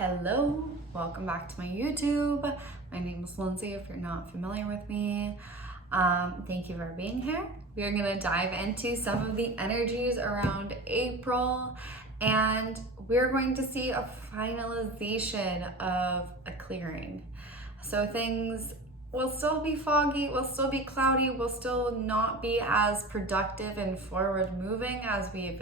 Hello, welcome back to my YouTube. My name is Lindsay if you're not familiar with me. Thank you for being here. We're going to dive into some of the energies around April, and we're going to see a finalization of a clearing. So things will still be foggy, will still be cloudy, will still not be as productive and forward moving as we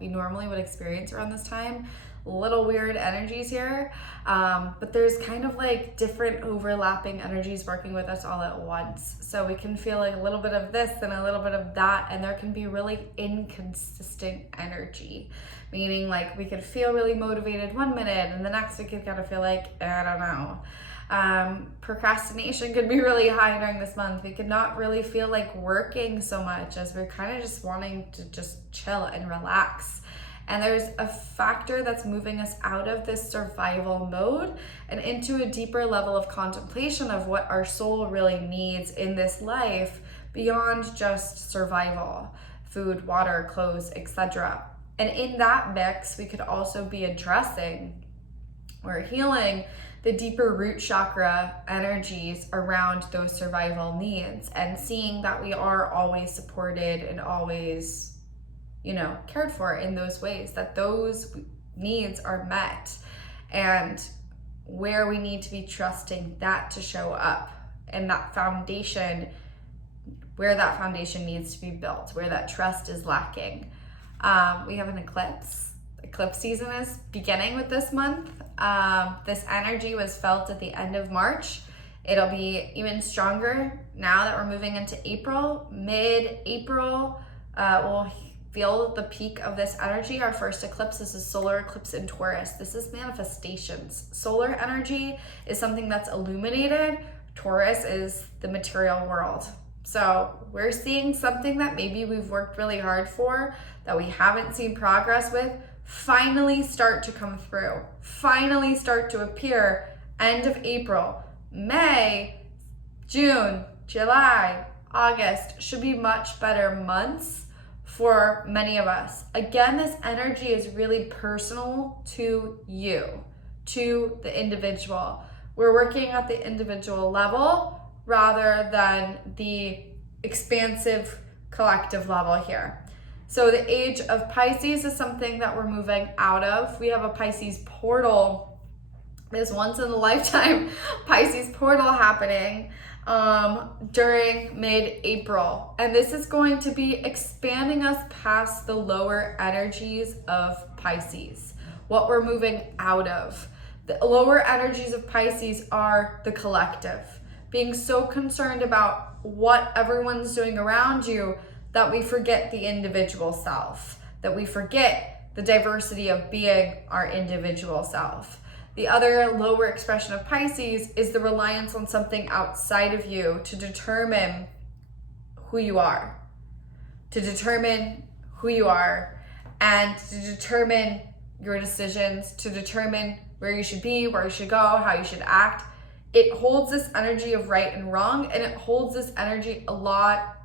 normally would experience around this time. Little weird energies here, but there's kind of like different overlapping energies working with us all at once. So we can feel like a little bit of this and a little bit of that, and there can be really inconsistent energy, meaning like we could feel really motivated one minute and the next we could kind of feel like, I don't know. Procrastination could be really high during this month. We could not really feel like working so much as we're kind of just wanting to just chill and relax. And there's a factor that's moving us out of this survival mode and into a deeper level of contemplation of what our soul really needs in this life beyond just survival, food, water, clothes, etc. And in that mix, we could also be addressing or healing the deeper root chakra energies around those survival needs and seeing that we are always supported and always cared for in those ways, that those needs are met, and where we need to be trusting that to show up, and that foundation, where that foundation needs to be built, where that trust is lacking. We have an eclipse. Eclipse season is beginning with this month. This energy was felt at the end of March. It'll be even stronger now that we're moving into April. Mid-April, we'll feel the peak of this energy. Our first eclipse is a solar eclipse in Taurus. This is manifestations. Solar energy is something that's illuminated. Taurus is the material world. So we're seeing something that maybe we've worked really hard for, that we haven't seen progress with, finally start to come through, finally start to appear. End of April, May, June, July, August should be much better months for many of us. Again, this energy is really personal to you, to the individual. We're working at the individual level rather than the expansive collective level here. So the age of Pisces is something that we're moving out of. We have a Pisces portal, this once in a lifetime Pisces portal happening during mid-April. And this is going to be expanding us past the lower energies of Pisces, what we're moving out of. The lower energies of Pisces are the collective, being so concerned about what everyone's doing around you that we forget the individual self, that we forget the diversity of being our individual self. The other lower expression of Pisces is the reliance on something outside of you to determine who you are, and to determine your decisions, to determine where you should be, where you should go, how you should act. It holds this energy of right and wrong, and it holds this energy a lot.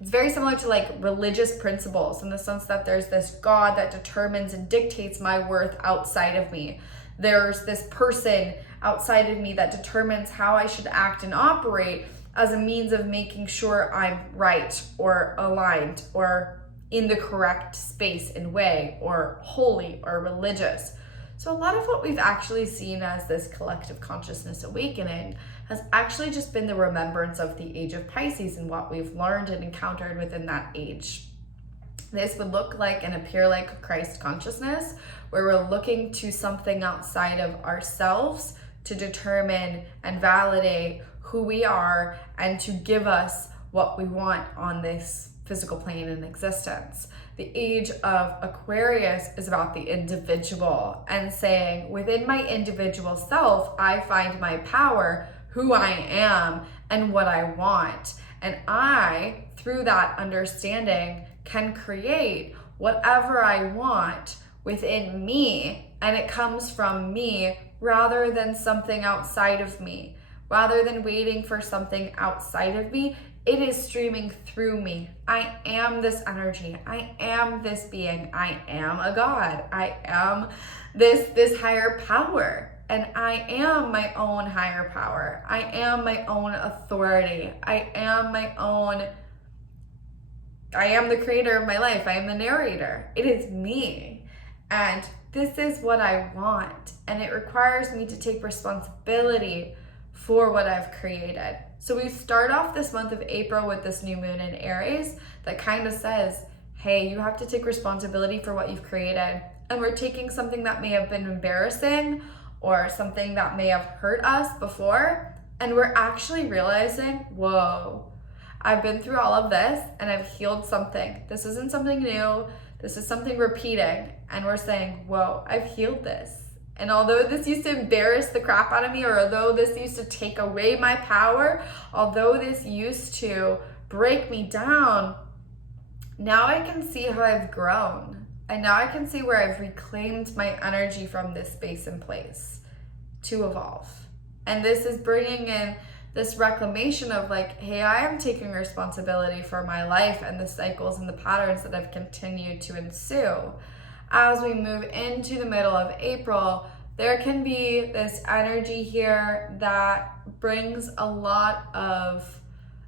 It's very similar to like religious principles in the sense that there's this God that determines and dictates my worth outside of me. There's this person outside of me that determines how I should act and operate as a means of making sure I'm right or aligned or in the correct space and way or holy or religious. So a lot of what we've actually seen as this collective consciousness awakening has actually just been the remembrance of the age of Pisces and what we've learned and encountered within that age. This would look like and appear like Christ consciousness, where we're looking to something outside of ourselves to determine and validate who we are and to give us what we want on this physical plane in existence. The age of Aquarius is about the individual and saying, within my individual self, I find my power, who I am, and what I want. And I, through that understanding, can create whatever I want within me, and it comes from me rather than something outside of me. Rather than waiting for something outside of me, It is streaming through me. I am this energy. I am this being. I am a God. I am this higher power. And I am my own higher power. I am my own authority. I am the creator of my life. I am the narrator. It is me. And this is what I want. And it requires me to take responsibility for what I've created. So we start off this month of April with this new moon in Aries that kind of says, hey, you have to take responsibility for what you've created. And we're taking something that may have been embarrassing or something that may have hurt us before, and we're actually realizing, whoa, I've been through all of this and I've healed something. This isn't something new. This is something repeating. And we're saying, whoa, I've healed this. And although this used to embarrass the crap out of me, or although this used to take away my power, although this used to break me down, now I can see how I've grown. And now I can see where I've reclaimed my energy from this space and place to evolve. And this is bringing in this reclamation of like, hey, I am taking responsibility for my life and the cycles and the patterns that have continued to ensue. As we move into the middle of April, there can be this energy here that brings a lot of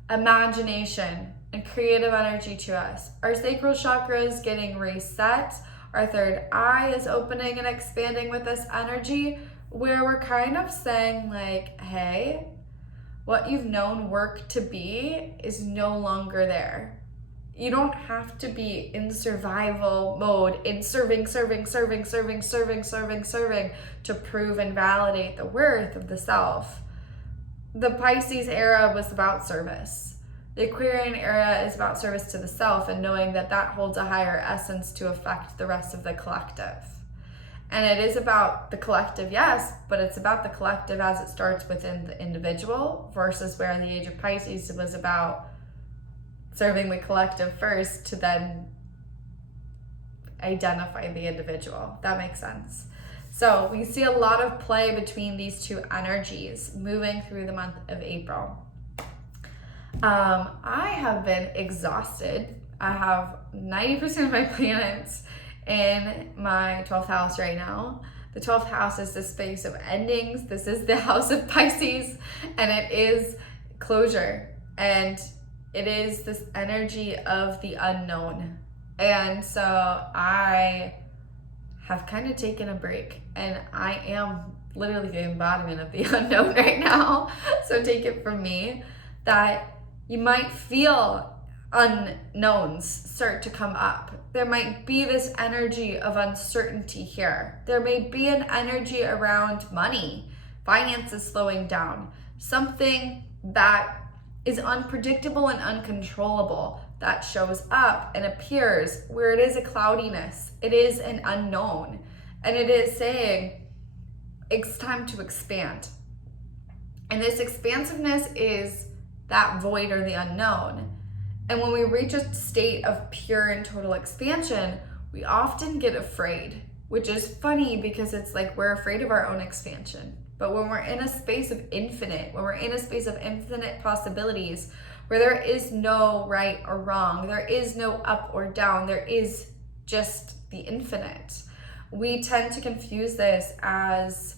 imagination and creative energy to us. Our sacral chakra is getting reset. Our third eye is opening and expanding with this energy, where we're kind of saying like, hey, what you've known work to be is no longer there. You don't have to be in survival mode, in serving to prove and validate the worth of the self. The Pisces era was about service. The Aquarian era is about service to the self and knowing that that holds a higher essence to affect the rest of the collective. And it is about the collective, yes, but it's about the collective as it starts within the individual, versus where the Age of Pisces was about serving the collective first to then identify the individual. That makes sense. So we see a lot of play between these two energies moving through the month of April. I have been exhausted. I have 90% of my planets in my 12th house right now. The 12th house is the space of endings. This is the house of Pisces, and it is closure, and it is this energy of the unknown. And so I have kind of taken a break, and I am literally the embodiment of the unknown right now. So take it from me that you might feel unknowns start to come up. There might be this energy of uncertainty here. There may be an energy around money, finances slowing down, something that is unpredictable and uncontrollable that shows up and appears where it is a cloudiness. It is an unknown, and it is saying it's time to expand. And this expansiveness is that void or the unknown. And when we reach a state of pure and total expansion, we often get afraid, which is funny because it's like we're afraid of our own expansion. But when we're in a space of infinite, when we're in a space of infinite possibilities, where there is no right or wrong, there is no up or down, there is just the infinite, we tend to confuse this as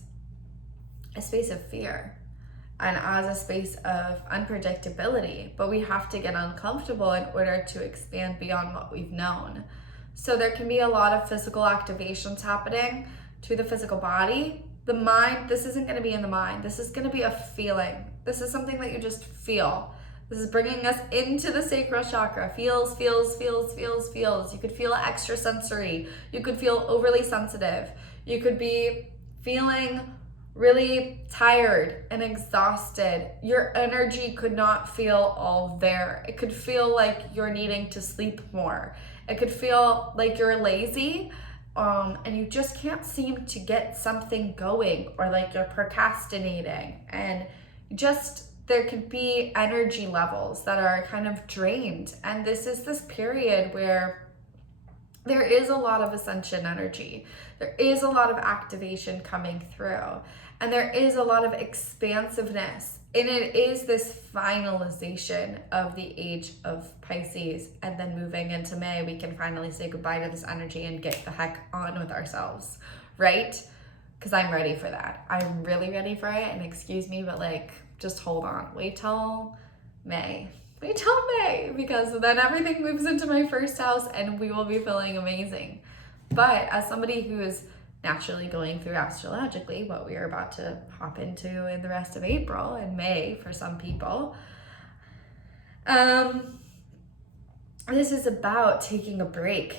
a space of fear and as a space of unpredictability, but we have to get uncomfortable in order to expand beyond what we've known. So there can be a lot of physical activations happening to the physical body. The mind, this isn't going to be in the mind. This is going to be a feeling. This is something that you just feel. This is bringing us into the sacral chakra. Feels. You could feel extrasensory. You could feel overly sensitive. You could be feeling really tired and exhausted. Your energy could not feel all there. It could feel like you're needing to sleep more. It could feel like you're lazy, and you just can't seem to get something going, or like you're procrastinating, and just there could be energy levels that are kind of drained. And this is this period where there is a lot of ascension energy. There is a lot of activation coming through. And there is a lot of expansiveness. And it is this finalization of the age of Pisces. And then moving into May, we can finally say goodbye to this energy and get the heck on with ourselves, right? Because I'm ready for that. I'm really ready for it. And excuse me, but like, just hold on. Wait till May. Wait till May, because then everything moves into my first house and we will be feeling amazing. But as somebody who is naturally going through astrologically what we are about to hop into in the rest of April and May for some people, this is about taking a break.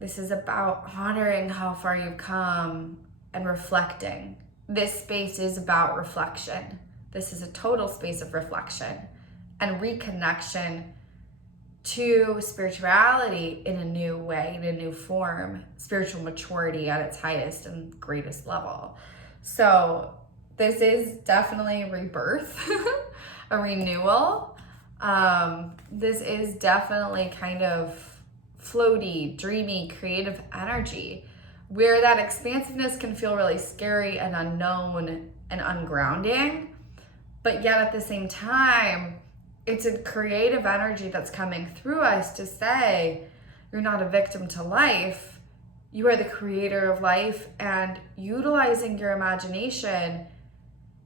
This is about honoring how far you've come and reflecting. This space is about reflection. This is a total space of reflection and reconnection to spirituality in a new way, in a new form, spiritual maturity at its highest and greatest level. So this is definitely a rebirth, a renewal. This is definitely kind of floaty, dreamy, creative energy where that expansiveness can feel really scary and unknown and ungrounding, but yet at the same time, it's a creative energy that's coming through us to say, you're not a victim to life. You are the creator of life, and utilizing your imagination,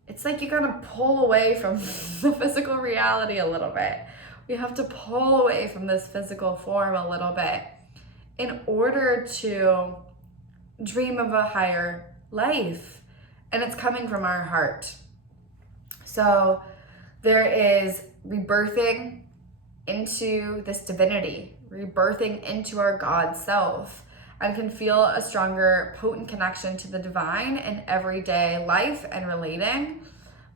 it's like you gotta pull away from the physical reality a little bit. We have to pull away from this physical form a little bit in order to dream of a higher life. And it's coming from our heart. So there is rebirthing into this divinity, rebirthing into our God self. I can feel a stronger, potent connection to the divine in everyday life and relating.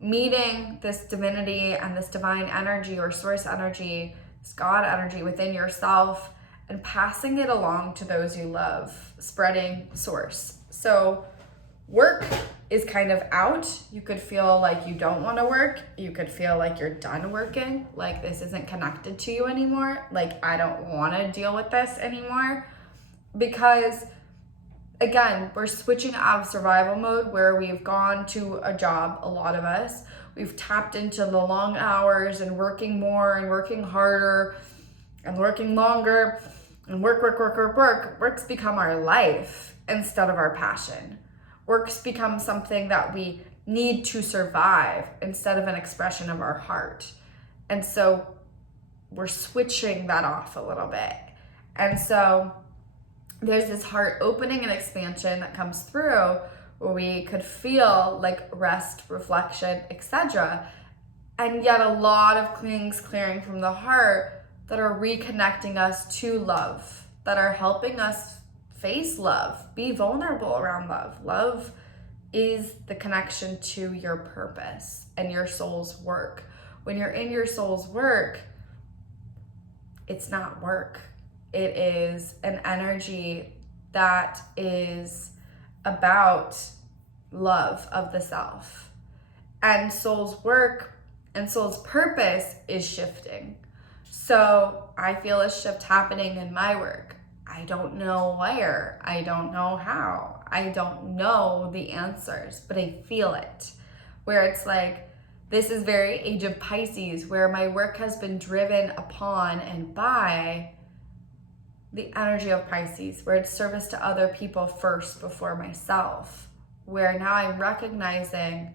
Meeting this divinity and this divine energy or source energy, this God energy within yourself, and passing it along to those you love, spreading source. So work is kind of out. You could feel like you don't want to work. You could feel like you're done working, like this isn't connected to you anymore. Like, I don't want to deal with this anymore. Because again, we're switching out of survival mode where we've gone to a job, a lot of us. We've tapped into the long hours and working more and working harder and working longer and work. Work's become our life instead of our passion. Work's become something that we need to survive instead of an expression of our heart. And so we're switching that off a little bit. And so there's this heart opening and expansion that comes through where we could feel like rest, reflection, etc. And yet a lot of things clearing from the heart that are reconnecting us to love, that are helping us face love, be vulnerable around love. Love is the connection to your purpose and your soul's work. When you're in your soul's work, it's not work. It is an energy that is about love of the self. And soul's work and soul's purpose is shifting. So I feel a shift happening in my work. I don't know where, I don't know how, I don't know the answers, but I feel it. Where it's like, this is very Age of Pisces, where my work has been driven upon and by the energy of Pisces, where it's service to other people first before myself. Where now I'm recognizing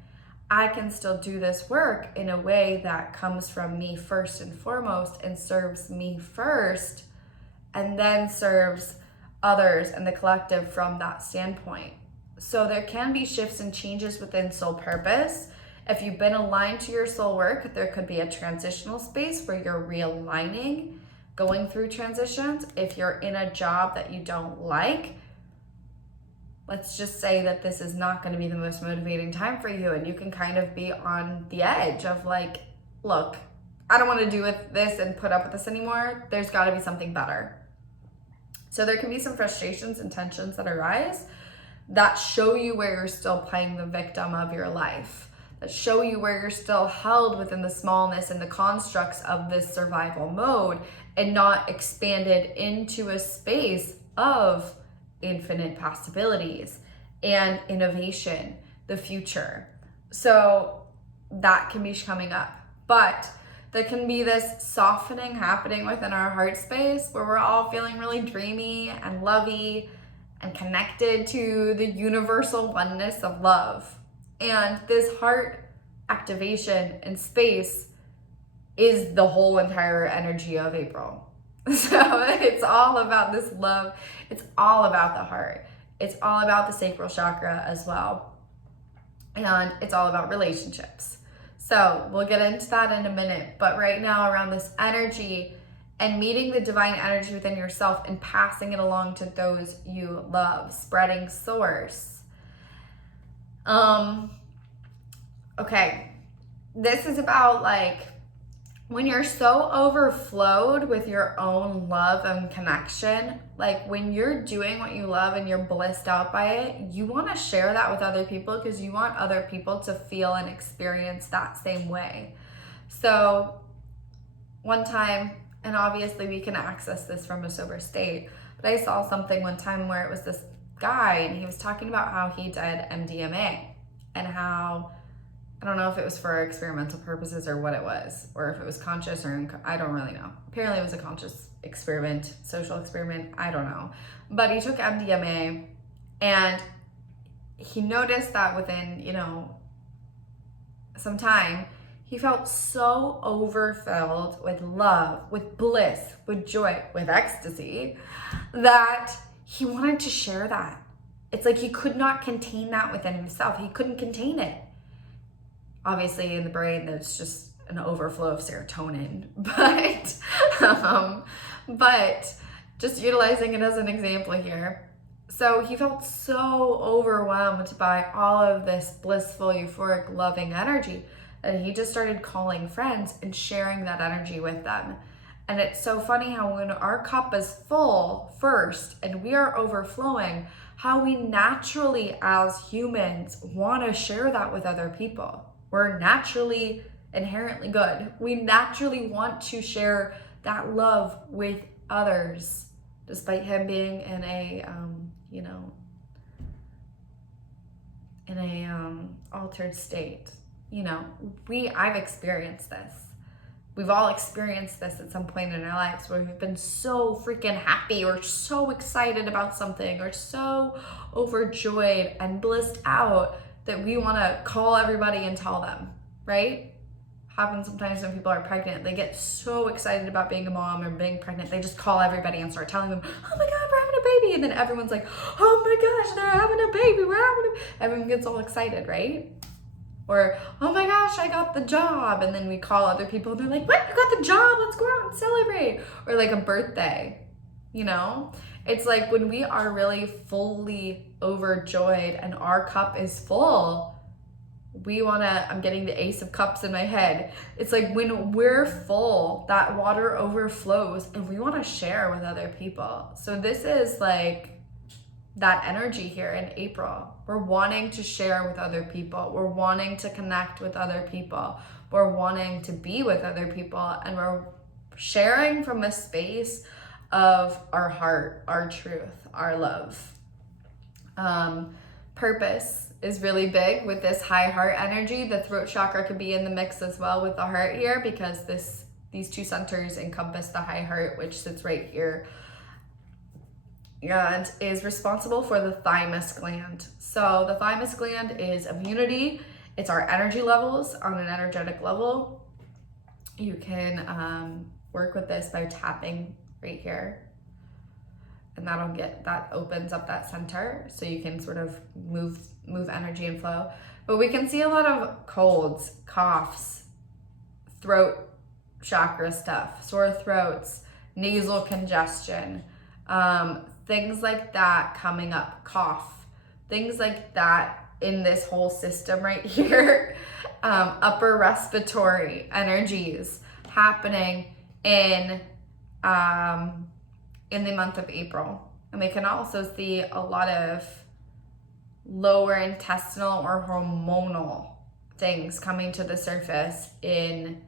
I can still do this work in a way that comes from me first and foremost and serves me first, and then serves others and the collective from that standpoint. So there can be shifts and changes within soul purpose. If you've been aligned to your soul work, there could be a transitional space where you're realigning, going through transitions. If you're in a job that you don't like, let's just say that this is not going to be the most motivating time for you, and you can kind of be on the edge of like, look, I don't want to do with this and put up with this anymore. There's got to be something better. So there can be some frustrations and tensions that arise that show you where you're still playing the victim of your life, that show you where you're still held within the smallness and the constructs of this survival mode and not expanded into a space of infinite possibilities and innovation, the future. So that can be coming up. But there can be this softening happening within our heart space where we're all feeling really dreamy and lovey and connected to the universal oneness of love. And this heart activation in space is the whole entire energy of April. So it's all about this love. It's all about the heart. It's all about the sacral chakra as well. And it's all about relationships. So we'll get into that in a minute. But right now, around this energy and meeting the divine energy within yourself and passing it along to those you love, spreading source. Okay, this is about like when you're so overflowed with your own love and connection, like when you're doing what you love and you're blissed out by it, you want to share that with other people because you want other people to feel and experience that same way. So one time, and obviously we can access this from a sober state, but I saw something one time where it was this guy and he was talking about how he did MDMA and how, I don't know if it was for experimental purposes or what it was, or if it was conscious or I don't really know. Apparently it was a conscious experiment, social experiment, I don't know. But he took MDMA and he noticed that within, some time, he felt so overfilled with love, with bliss, with joy, with ecstasy, that he wanted to share that. It's like he could not contain that within himself. He couldn't contain it. Obviously in the brain, there's just an overflow of serotonin, but just utilizing it as an example here. So he felt so overwhelmed by all of this blissful, euphoric, loving energy that he just started calling friends and sharing that energy with them. And it's so funny how when our cup is full first and we are overflowing, how we naturally as humans want to share that with other people. We're naturally inherently good. We naturally want to share that love with others, despite him being in a, altered state. I've experienced this. We've all experienced this at some point in our lives where we've been so freaking happy or so excited about something or so overjoyed and blissed out that we want to call everybody and tell them, right? Happens sometimes when people are pregnant. They get so excited about being a mom or being pregnant, they just call everybody and start telling them, oh my God, we're having a baby. And then everyone's like, oh my gosh, they're having a baby, everyone gets all excited, right? Or, oh my gosh, I got the job. And then we call other people and they're like, what, you got the job? Let's go out and celebrate. Or like a birthday, It's like when we are really fully overjoyed and our cup is full, I'm getting the Ace of Cups in my head. It's like when we're full, that water overflows and we want to share with other people. So this is like that energy here in April. We're wanting to share with other people. We're wanting to connect with other people. We're wanting to be with other people. And we're sharing from a space of our heart, our truth, our love. Purpose is really big with this high heart energy. The throat chakra could be in the mix as well with the heart here because these two centers encompass the high heart, which sits right here and is responsible for the thymus gland. So the thymus gland is immunity. It's our energy levels on an energetic level. You can work with this by tapping right here. And that opens up that center so you can sort of move energy and flow. But we can see a lot of colds, coughs, throat chakra stuff, sore throats, nasal congestion, things like that coming up, cough, things like that in this whole system right here. Upper respiratory energies happening in the month of April. And we can also see a lot of lower intestinal or hormonal things coming to the surface in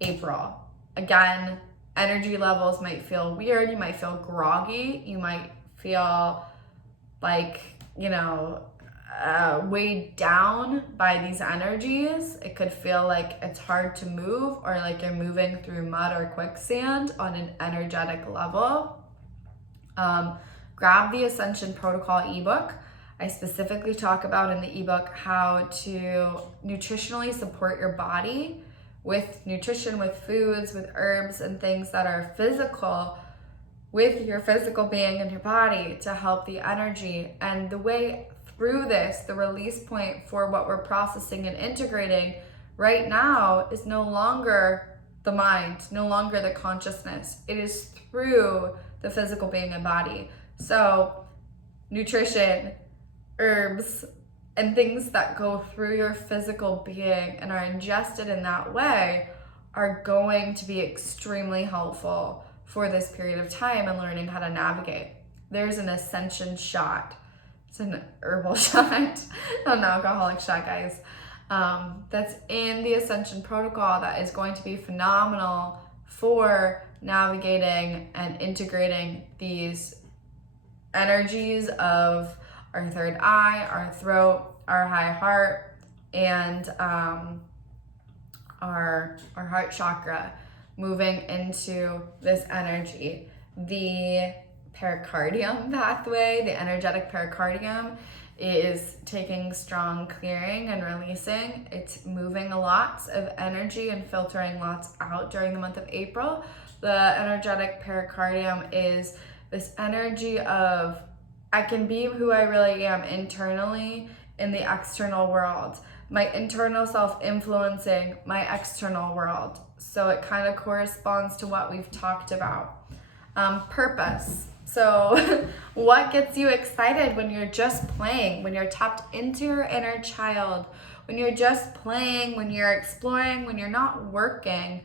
April. Again, energy levels might feel weird. You might feel groggy. You might feel like, you know, weighed down by these energies. It could feel like it's hard to move, or like you're moving through mud or quicksand on an energetic level. Grab the Ascension Protocol ebook. I specifically talk about in the ebook how to nutritionally support your body with nutrition, with foods, with herbs and things that are physical, with your physical being and your body, to help the energy. And the way through this, the release point for what we're processing and integrating right now is no longer the mind, no longer the consciousness. It is through the physical being and body. So nutrition, herbs, and things that go through your physical being and are ingested in that way are going to be extremely helpful for this period of time and learning how to navigate. There's an ascension shot. It's an herbal shot, not an alcoholic shot, guys. That's in the Ascension Protocol that is going to be phenomenal for navigating and integrating these energies of our third eye, our throat, our high heart, and our heart chakra, moving into this energy. The pericardium pathway, the energetic pericardium, is taking strong clearing and releasing. It's moving lots of energy and filtering lots out during the month of April. The energetic pericardium is this energy of, I can be who I really am internally in the external world. My internal self influencing my external world. So it kind of corresponds to what we've talked about. Purpose. So what gets you excited when you're just playing, when you're tapped into your inner child, when you're just playing, when you're exploring, when you're not working?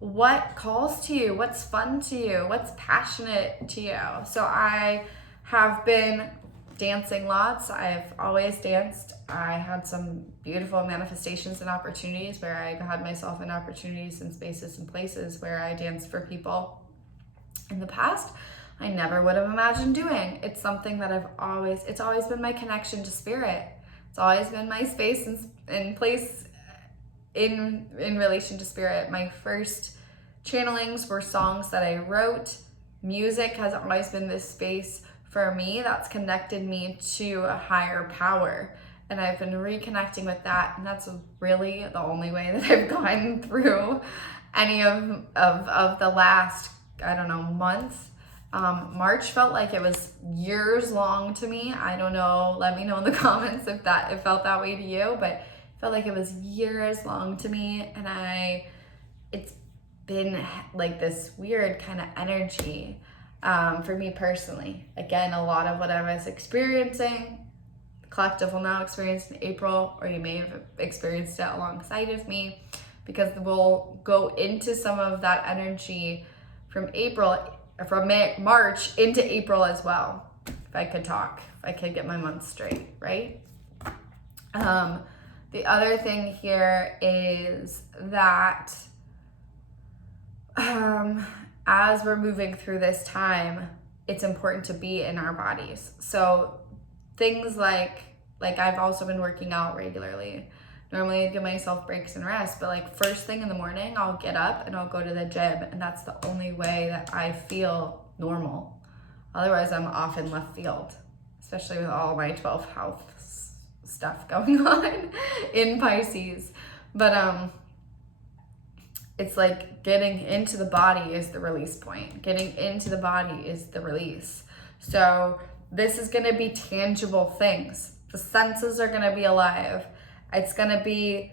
What calls to you? What's fun to you? What's passionate to you? So I have been dancing lots. I've always danced. I had some beautiful manifestations and opportunities where I had myself in opportunities and spaces and places where I danced for people in the past I never would have imagined doing. It's something that it's always been my connection to spirit. It's always been my space and place in relation to spirit. My first channelings were songs that I wrote. Music has always been this space for me that's connected me to a higher power. And I've been reconnecting with that. And that's really the only way that I've gone through any of the last, months. March felt like it was years long to me. I don't know. Let me know in the comments if it felt that way to you, but it felt like it was years long to me. And it's been like this weird kind of energy for me personally. Again, a lot of what I was experiencing, the collective will now experience in April, or you may have experienced it alongside of me, because we'll go into some of that energy from March into April as well. If I could talk, if I could get my months straight, right? The other thing here is that as we're moving through this time, it's important to be in our bodies. So things like I've also been working out regularly. Normally I give myself breaks and rest, but like first thing in the morning, I'll get up and I'll go to the gym, and that's the only way that I feel normal. Otherwise, I'm off in left field, especially with all my 12th house stuff going on in Pisces. But it's like getting into the body is the release point. Getting into the body is the release. So this is going to be tangible things. The senses are going to be alive. It's going to be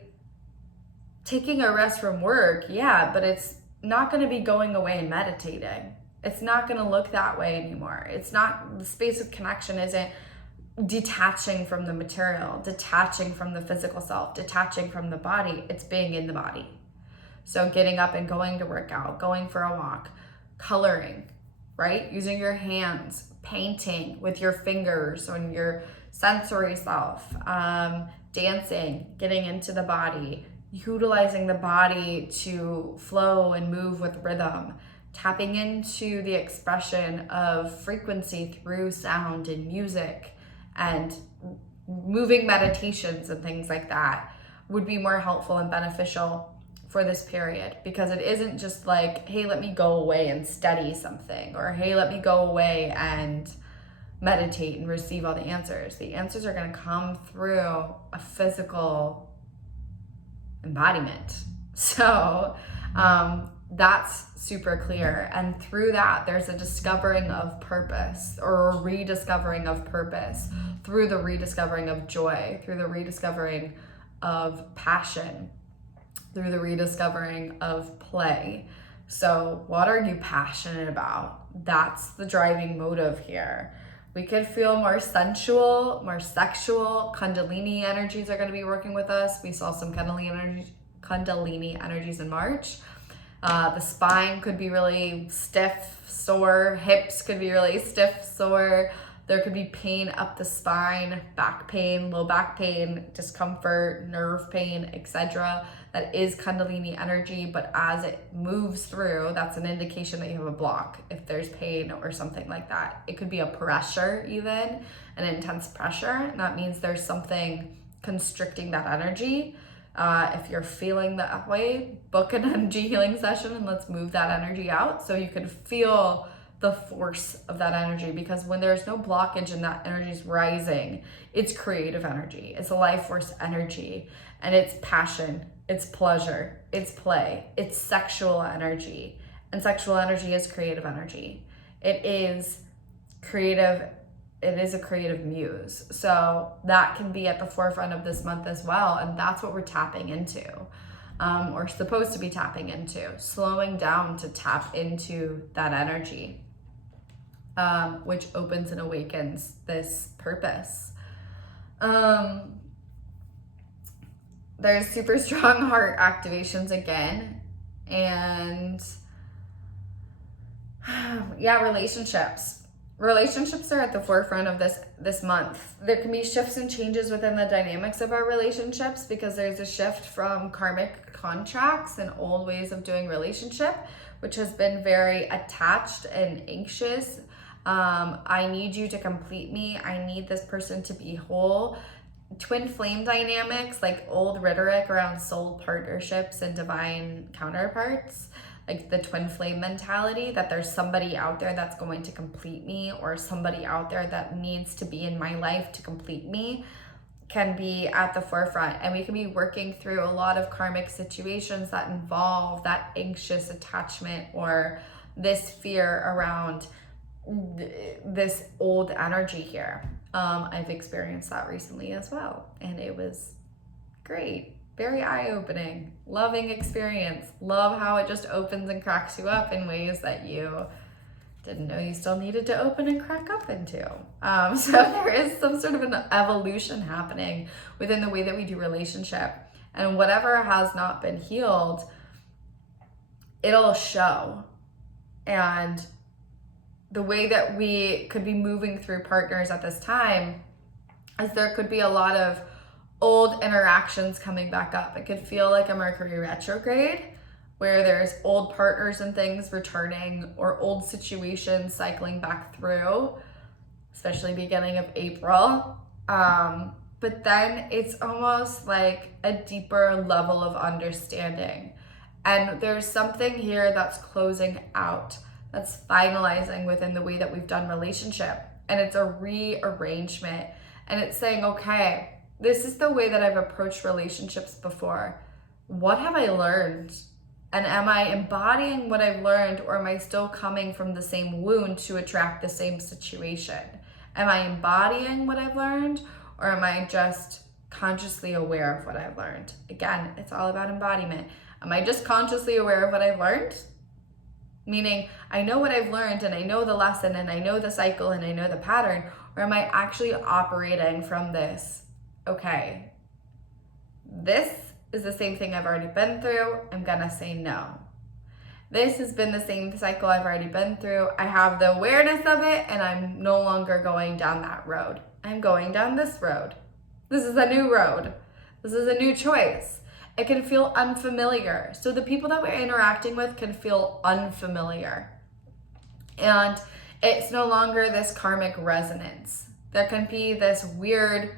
taking a rest from work, yeah, but it's not going to be going away and meditating. It's not going to look that way anymore. It's not, the space of connection isn't detaching from the material, detaching from the physical self, detaching from the body. It's being in the body. So getting up and going to work out, going for a walk, coloring, right? Using your hands, painting with your fingers on your sensory self, dancing, getting into the body, utilizing the body to flow and move with rhythm, tapping into the expression of frequency through sound and music and moving meditations and things like that would be more helpful and beneficial for this period, because it isn't just like, hey, let me go away and study something, or hey, let me go away and meditate and receive all the answers. The answers are going to come through a physical embodiment. So that's super clear. And through that, there's a discovering of purpose, or a rediscovering of purpose, through the rediscovering of joy, through the rediscovering of passion, through the rediscovering of play. So what are you passionate about? That's the driving motive here. We could feel more sensual, more sexual. Kundalini energies are going to be working with us. We saw some Kundalini energies in March. The spine could be really stiff, sore. Hips could be really stiff, sore. There could be pain up the spine, back pain, low back pain, discomfort, nerve pain, etc. That is Kundalini energy, but as it moves through, that's an indication that you have a block. If there's pain or something like that, it could be a pressure, even an intense pressure. And that means there's something constricting that energy. If you're feeling that way, book an energy healing session and let's move that energy out so you can feel the force of that energy. Because when there's no blockage and that energy is rising, it's creative energy, it's a life force energy, and it's passion, it's pleasure, it's play, it's sexual energy. And sexual energy is creative energy. It is creative. It is a creative muse. So that can be at the forefront of this month as well. And that's what we're tapping into, or supposed to be tapping into, slowing down to tap into that energy, which opens and awakens this purpose. There's super strong heart activations again. And yeah, relationships are at the forefront of this month. There can be shifts and changes within the dynamics of our relationships, because there's a shift from karmic contracts and old ways of doing relationship, which has been very attached and anxious. I need you to complete me. I need this person to be whole. Twin flame dynamics, like old rhetoric around soul partnerships and divine counterparts, like the twin flame mentality, that there's somebody out there that's going to complete me, or somebody out there that needs to be in my life to complete me, can be at the forefront. And we can be working through a lot of karmic situations that involve that anxious attachment or this fear around this old energy here. I've experienced that recently as well, and it was great. Very eye-opening, loving experience. Love how it just opens and cracks you up in ways that you didn't know you still needed to open and crack up into. So there is some sort of an evolution happening within the way that we do relationship. And whatever has not been healed, it'll show. And the way that we could be moving through partners at this time is there could be a lot of old interactions coming back up. It could feel like a Mercury retrograde, where there's old partners and things returning, or old situations cycling back through, especially beginning of April. But then it's almost like a deeper level of understanding. And there's something here that's closing out, that's finalizing within the way that we've done relationship. And it's a rearrangement. And it's saying, okay, this is the way that I've approached relationships before. What have I learned? And am I embodying what I've learned, or am I still coming from the same wound to attract the same situation? Am I embodying what I've learned, or am I just consciously aware of what I've learned? Again, it's all about embodiment. Am I just consciously aware of what I've learned? Meaning, I know what I've learned, and I know the lesson, and I know the cycle, and I know the pattern, or am I actually operating from this? Okay, this is the same thing I've already been through. I'm gonna say no. This has been the same cycle I've already been through. I have the awareness of it, and I'm no longer going down that road. I'm going down this road. This is a new road. This is a new choice. It can feel unfamiliar. So the people that we're interacting with can feel unfamiliar. And it's no longer this karmic resonance. There can be this weird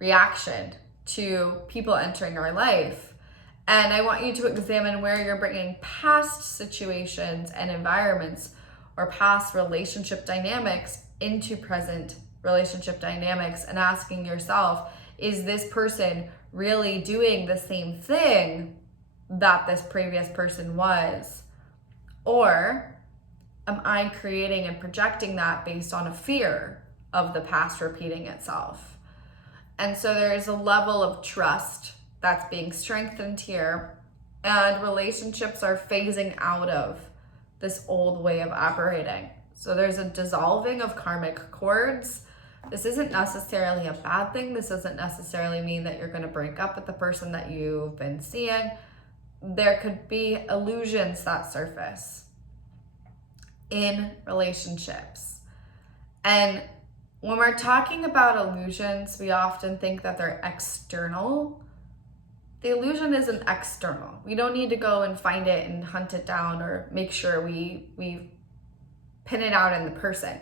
reaction to people entering our life. And I want you to examine where you're bringing past situations and environments or past relationship dynamics into present relationship dynamics, and asking yourself, is this person really doing the same thing that this previous person was? Or am I creating and projecting that based on a fear of the past repeating itself? And so there's a level of trust that's being strengthened here, and relationships are phasing out of this old way of operating. So there's a dissolving of karmic cords. This isn't necessarily a bad thing. This doesn't necessarily mean that you're going to break up with the person that you've been seeing. There could be illusions that surface in relationships. And when we're talking about illusions, we often think that they're external. The illusion isn't external. We don't need to go and find it and hunt it down or make sure we pin it out in the person.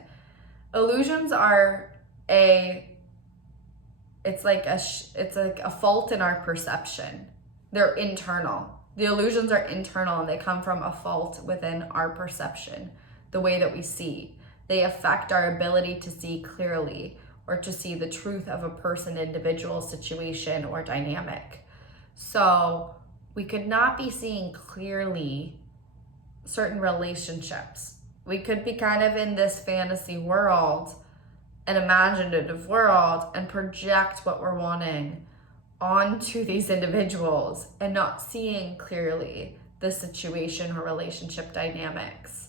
Illusions are it's like a fault in our perception. They're internal. The illusions are internal, and they come from a fault within our perception, the way that we see. They affect our ability to see clearly or to see the truth of a person, individual, situation, or dynamic. So we could not be seeing clearly certain relationships. We could be kind of in this fantasy world, an imaginative world, and project what we're wanting onto these individuals and not seeing clearly the situation or relationship dynamics.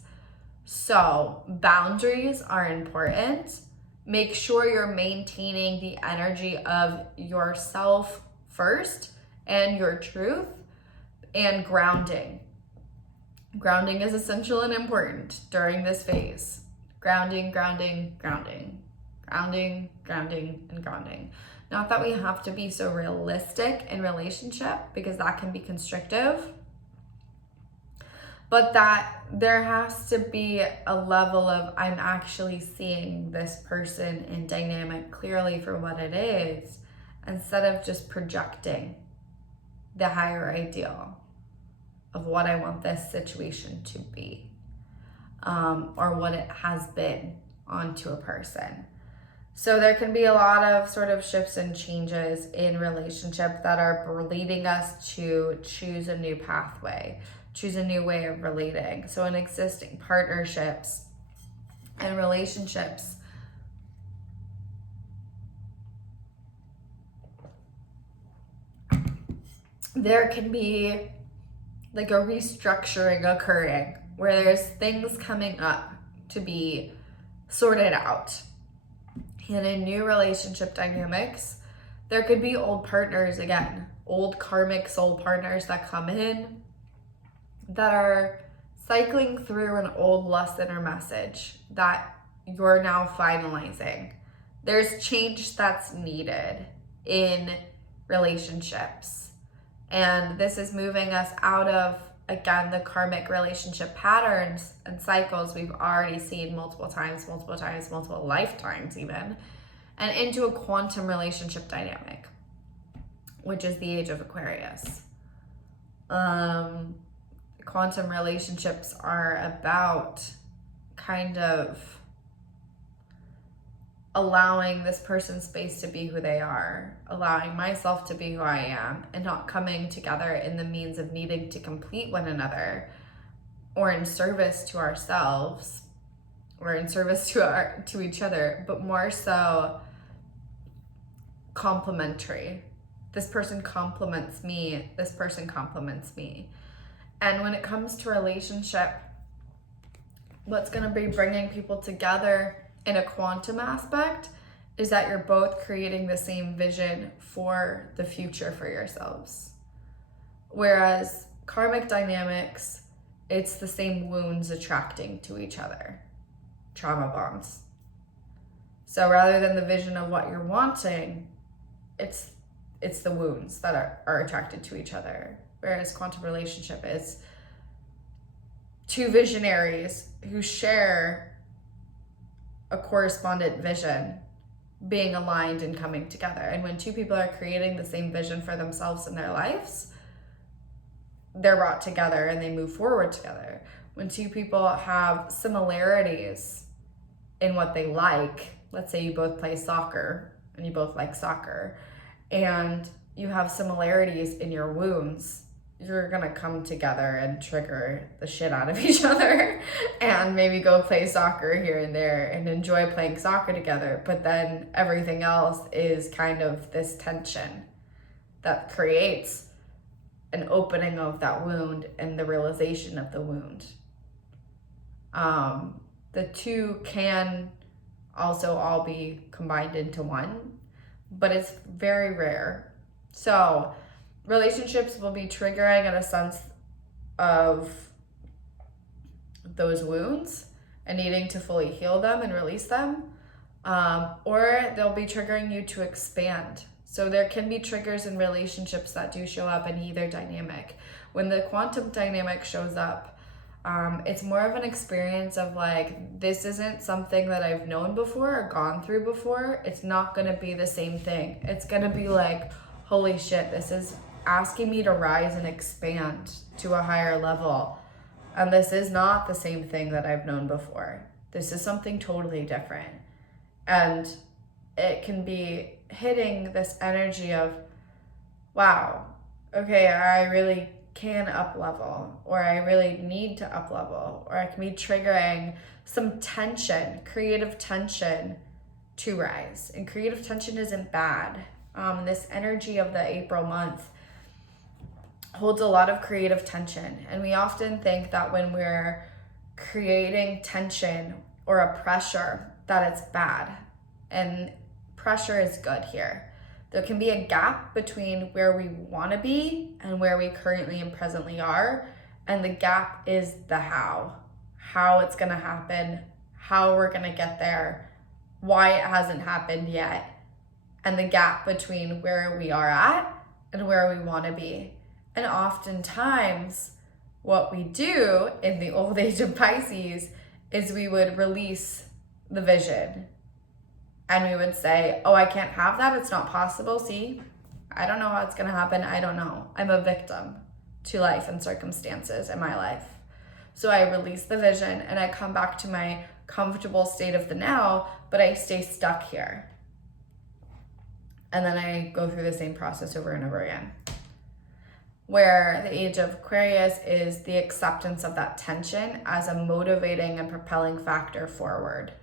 So boundaries are important. Make sure you're maintaining the energy of yourself first and your truth, and grounding. Grounding is essential and important during this phase. Grounding, grounding, grounding. Grounding, grounding, and grounding. Not that we have to be so realistic in relationship, because that can be constrictive, but that there has to be a level of, I'm actually seeing this person in dynamic clearly for what it is, instead of just projecting the higher ideal of what I want this situation to be, or what it has been onto a person. So there can be a lot of sort of shifts and changes in relationship that are leading us to choose a new pathway, choose a new way of relating. So in existing partnerships and relationships, there can be like a restructuring occurring where there's things coming up to be sorted out. And in new relationship dynamics, there could be old partners again, old karmic soul partners that come in that are cycling through an old lesson or message that you're now finalizing. There's change that's needed in relationships. And this is moving us out of, again, the karmic relationship patterns and cycles we've already seen multiple times, multiple lifetimes even, and into a quantum relationship dynamic, which is the Age of Aquarius. Quantum relationships are about kind of allowing this person's space to be who they are, allowing myself to be who I am, and not coming together in the means of needing to complete one another or in service to ourselves or in service to each other, but more so complementary. This person complements me, this person complements me. And when it comes to relationship, what's going to be bringing people together in a quantum aspect is that you're both creating the same vision for the future for yourselves. Whereas karmic dynamics, it's the same wounds attracting to each other, trauma bonds. So rather than the vision of what you're wanting, it's it's the wounds that are attracted to each other. Whereas quantum relationship is two visionaries who share a correspondent vision being aligned and coming together. And when two people are creating the same vision for themselves in their lives, they're brought together and they move forward together. When two people have similarities in what they like, let's say you both play soccer and you both like soccer, and you have similarities in your wounds, you're gonna come together and trigger the shit out of each other and maybe go play soccer here and there and enjoy playing soccer together. But then everything else is kind of this tension that creates an opening of that wound and the realization of the wound. The two can also all be combined into one, but it's very rare. So relationships will be triggering in a sense of those wounds and needing to fully heal them and release them, or they'll be triggering you to expand. So there can be triggers in relationships that do show up in either dynamic. When the quantum dynamic shows up, it's more of an experience of like, this isn't something that I've known before or gone through before. It's not gonna be the same thing. It's gonna be like, holy shit, this is asking me to rise and expand to a higher level. And this is not the same thing that I've known before. This is something totally different. And it can be hitting this energy of, wow, okay, I really can up level, or I really need to up level, or I can be triggering some tension, creative tension to rise. And creative tension isn't bad. This energy of the April month holds a lot of creative tension. And we often think that when we're creating tension or a pressure, that it's bad. And pressure is good here. There can be a gap between where we want to be and where we currently and presently are. And the gap is the how it's going to happen, how we're going to get there, why it hasn't happened yet, and the gap between where we are at and where we want to be. And oftentimes, what we do in the old age of Pisces is we would release the vision. And we would say, oh, I can't have that. It's not possible. See, I don't know how it's going to happen. I don't know. I'm a victim to life and circumstances in my life. So I release the vision and I come back to my comfortable state of the now, but I stay stuck here. And then I go through the same process over and over again. Where the Age of Aquarius is the acceptance of that tension as a motivating and propelling factor forward.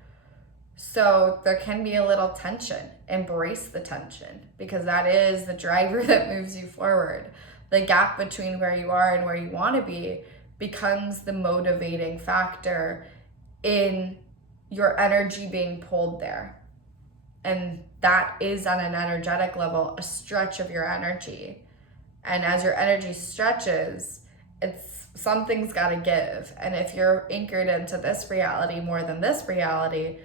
So there can be a little tension. Embrace the tension, because that is the driver that moves you forward. The gap between where you are and where you want to be becomes the motivating factor in your energy being pulled there. And that is on an energetic level, a stretch of your energy. And as your energy stretches, something's got to give. And if you're anchored into this reality more than this reality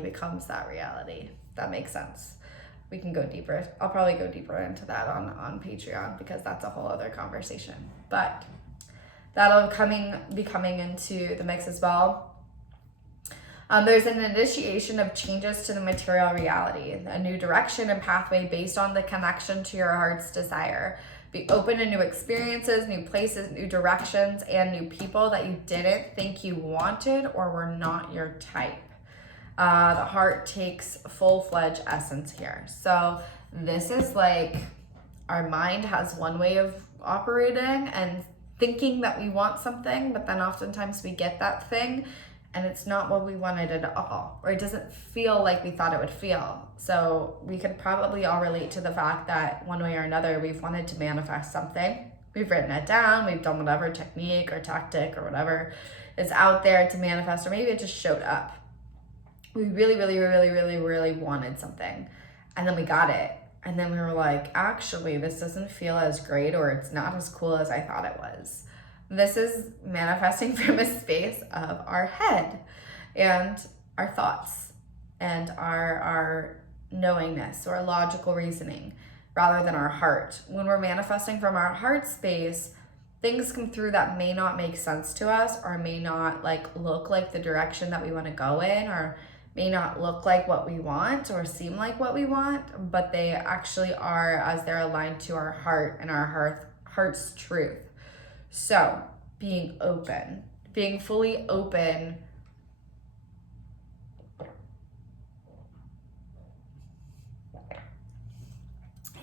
becomes that reality. That makes sense. We can go deeper. I'll probably go deeper into that on Patreon, because that's a whole other conversation. But that'll be coming into the mix as well. There's an initiation of changes to the material reality, a new direction and pathway based on the connection to your heart's desire. Be open to new experiences, new places, new directions, and new people that you didn't think you wanted or were not your type. The heart takes full-fledged essence here. So this is like our mind has one way of operating and thinking that we want something, but then oftentimes we get that thing and it's not what we wanted at all, or it doesn't feel like we thought it would feel. So we could probably all relate to the fact that one way or another we've wanted to manifest something. We've written it down, we've done whatever technique or tactic or whatever is out there to manifest, or maybe it just showed up. We really wanted something, and then we got it. And then we were like, actually, this doesn't feel as great, or it's not as cool as I thought it was. This is manifesting from a space of our head and our thoughts and our knowingness or logical reasoning rather than our heart. When we're manifesting from our heart space, things come through that may not make sense to us or may not like look like the direction that we want to go in, or may not look like what we want or seem like what we want, but they actually are, as they're aligned to our heart and our heart's truth. So being open, being fully open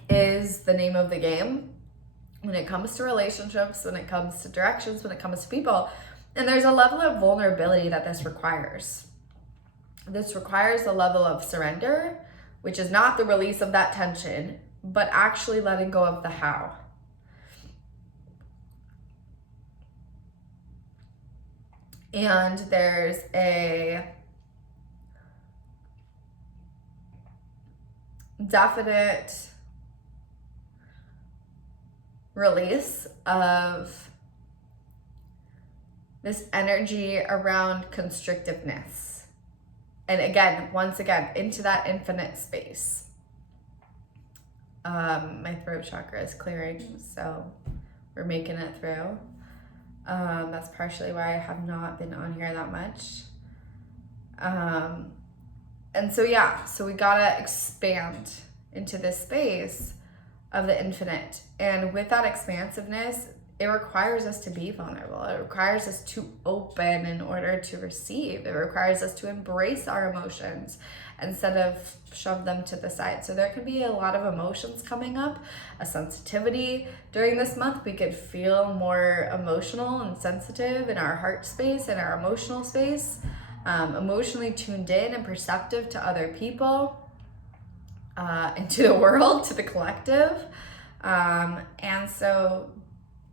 is the name of the game when it comes to relationships, when it comes to directions, when it comes to people. And there's a level of vulnerability that this requires. This requires a level of surrender, which is not the release of that tension, but actually letting go of the how. And there's a definite release of this energy around constrictiveness. And again, once again, into that infinite space. My throat chakra is clearing, so we're making it through. That's partially why I have not been on here that much. And so, yeah, so we gotta expand into this space of the infinite. And with that expansiveness, it requires us to be vulnerable. It requires us to open in order to receive. It requires us to embrace our emotions instead of shove them to the side. So there could be a lot of emotions coming up, a sensitivity. During this month, we could feel more emotional and sensitive in our heart space, in our emotional space, emotionally tuned in and perceptive to other people, into the world, to the collective. And so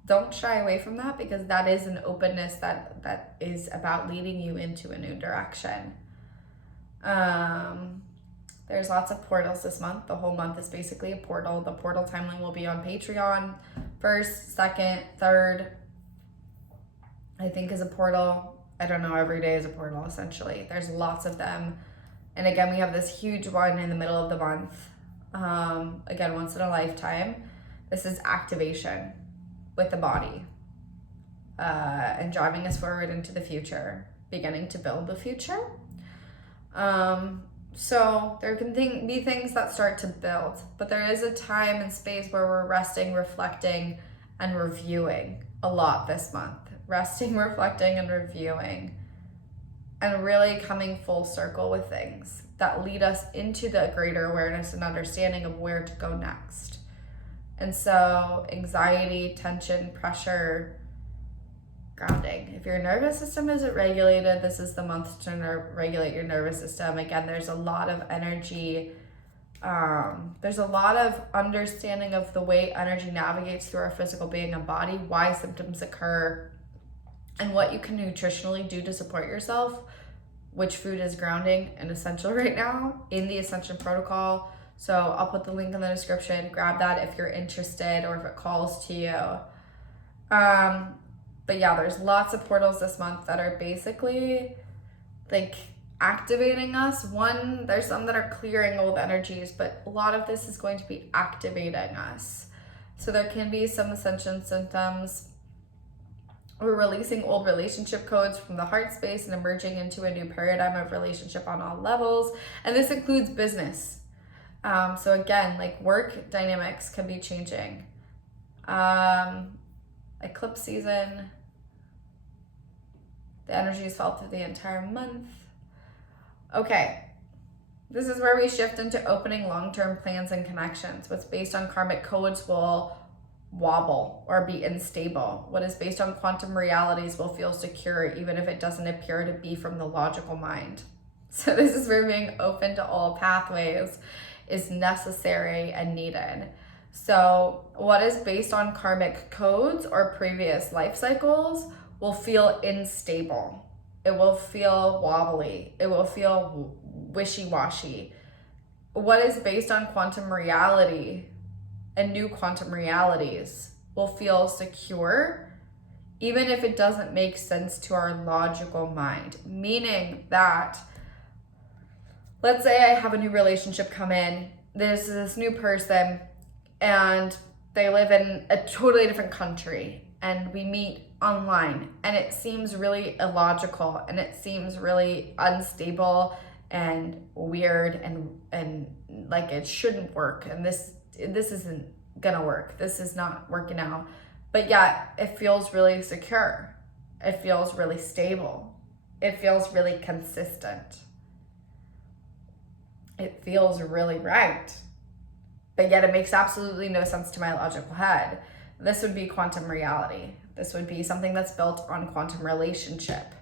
don't shy away from that, because that is an openness that is about leading you into a new direction. There's lots of portals this month. The whole month is basically a portal. The portal timeline will be on Patreon. 1st, 2nd, 3rd, I think, is a portal. I don't know, every day is a portal, essentially. There's lots of them. And again, we have this huge one in the middle of the month. Again, once in a lifetime. This is activation with the body, and driving us forward into the future, beginning to build the future. So there can be things that start to build, but there is a time and space where we're resting, reflecting, and reviewing a lot this month. Resting, reflecting, and reviewing, and really coming full circle with things that lead us into the greater awareness and understanding of where to go next. And so anxiety, tension, pressure, grounding. If your nervous system isn't regulated, this is the month to regulate your nervous system. Again, there's a lot of energy. There's a lot of understanding of the way energy navigates through our physical being and body, why symptoms occur, and what you can nutritionally do to support yourself, which food is grounding and essential right now in the Ascension Protocol. So I'll put the link in the description. Grab that if you're interested or if it calls to you. But yeah, there's lots of portals this month that are basically like activating us. One, there's some that are clearing old energies, but a lot of this is going to be activating us. So there can be some ascension symptoms. We're releasing old relationship codes from the heart space and emerging into a new paradigm of relationship on all levels. And this includes business. So again, like work dynamics can be changing. Eclipse season. The energy is felt through the entire month. Okay. This is where we shift into opening long-term plans and connections. What's based on karmic codes will wobble or be unstable. What is based on quantum realities will feel secure, even if it doesn't appear to be from the logical mind. So this is where being open to all pathways is necessary and needed. So what is based on karmic codes or previous life cycles will feel unstable. It will feel wobbly. It will feel wishy-washy. What is based on quantum reality and new quantum realities will feel secure, even if it doesn't make sense to our logical mind. Meaning that let's say I have a new relationship come in. There's this new person and they live in a totally different country, and we meet online, and it seems really illogical, and it seems really unstable and weird, and like it shouldn't work, and this isn't gonna work. This is not working out. But yet it feels really secure. It feels really stable. It feels really consistent. It feels really right. But yet it makes absolutely no sense to my logical head. This would be quantum reality. This would be something that's built on quantum relationship,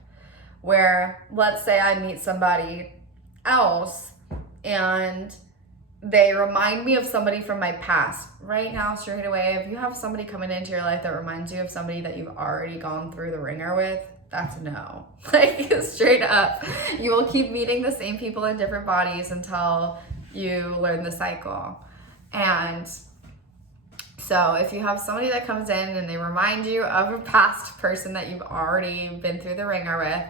where let's say I meet somebody else and they remind me of somebody from my past. Right now, straight away, if you have somebody coming into your life that reminds you of somebody that you've already gone through the ringer with, that's a no. Like, straight up. You will keep meeting the same people in different bodies until you learn the cycle. And so if you have somebody that comes in and they remind you of a past person that you've already been through the ringer with,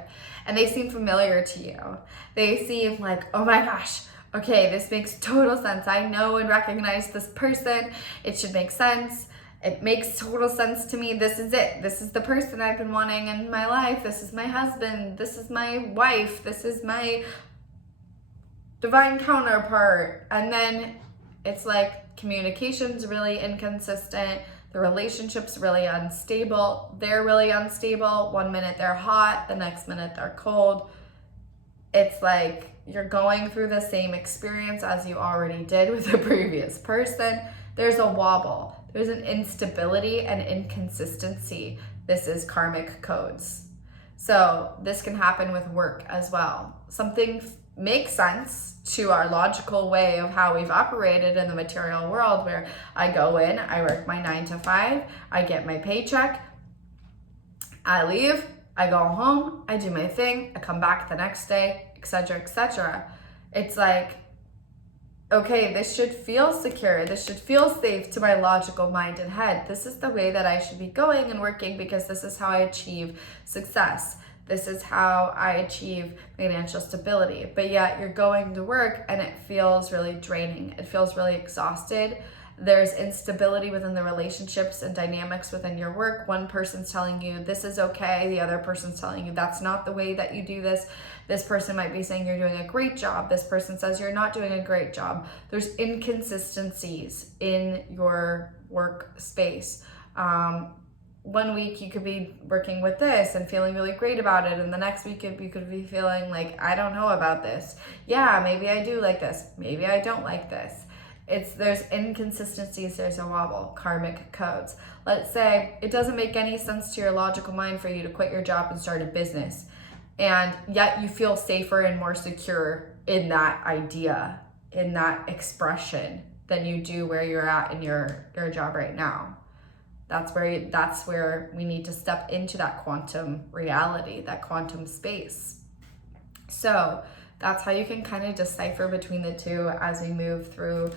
and they seem familiar to you, they seem like, oh my gosh, okay, this makes total sense. I know and recognize this person. It should make sense. It makes total sense to me. This is it. This is the person I've been wanting in my life. This is my husband. This is my wife. This is my divine counterpart. And then it's like communication's really inconsistent. The relationship's really unstable. They're really unstable. 1 minute they're hot, the next minute they're cold. It's like you're going through the same experience as you already did with the previous person. There's a wobble. There's an instability and inconsistency. This is karmic codes. So this can happen with work as well. Something makes sense to our logical way of how we've operated in the material world, where I go in, I work my 9 to 5, I get my paycheck, I leave, I go home, I do my thing, I come back the next day, etc., etc. It's like, okay, this should feel secure. This should feel safe to my logical mind and head. This is the way that I should be going and working, because this is how I achieve success. This is how I achieve financial stability. But yet you're going to work and it feels really draining. It feels really exhausted. There's instability within the relationships and dynamics within your work. One person's telling you this is okay. The other person's telling you that's not the way that you do this. This person might be saying you're doing a great job. This person says you're not doing a great job. There's inconsistencies in your workspace. 1 week you could be working with this and feeling really great about it, and the next week you could be feeling like, I don't know about this. Yeah, maybe I do like this. Maybe I don't like this. There's inconsistencies, there's a wobble, karmic codes. Let's say it doesn't make any sense to your logical mind for you to quit your job and start a business, and yet you feel safer and more secure in that idea, in that expression, than you do where you're at in your job right now. That's where we need to step into that quantum reality, that quantum space. So that's how you can kind of decipher between the two as we move through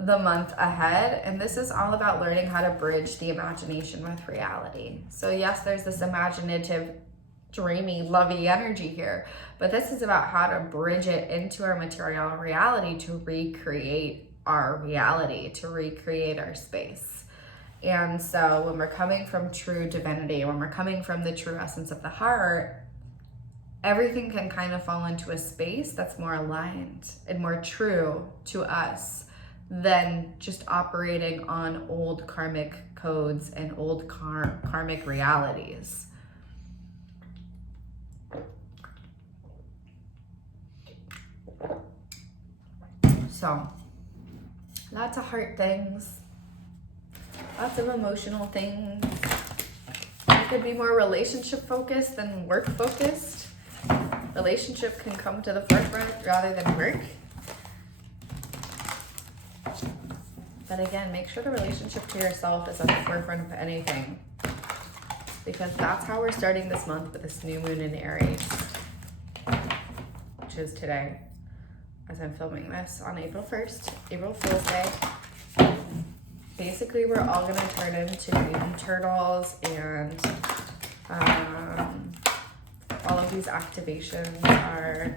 the month ahead. And this is all about learning how to bridge the imagination with reality. So yes, there's this imaginative, dreamy, lovey energy here, but this is about how to bridge it into our material reality to recreate our reality, to recreate our space. And so when we're coming from true divinity, when we're coming from the true essence of the heart, everything can kind of fall into a space that's more aligned and more true to us than just operating on old karmic codes and old karmic realities. So, lots of heart things. Lots of emotional things. You could be more relationship focused than work focused. Relationship can come to the forefront rather than work. But again, make sure the relationship to yourself is at the forefront of anything, because that's how we're starting this month with this new moon in Aries, which is today, as I'm filming this on April 1st, April Fool's Day. Basically, we're all gonna turn into baby turtles, and all of these activations are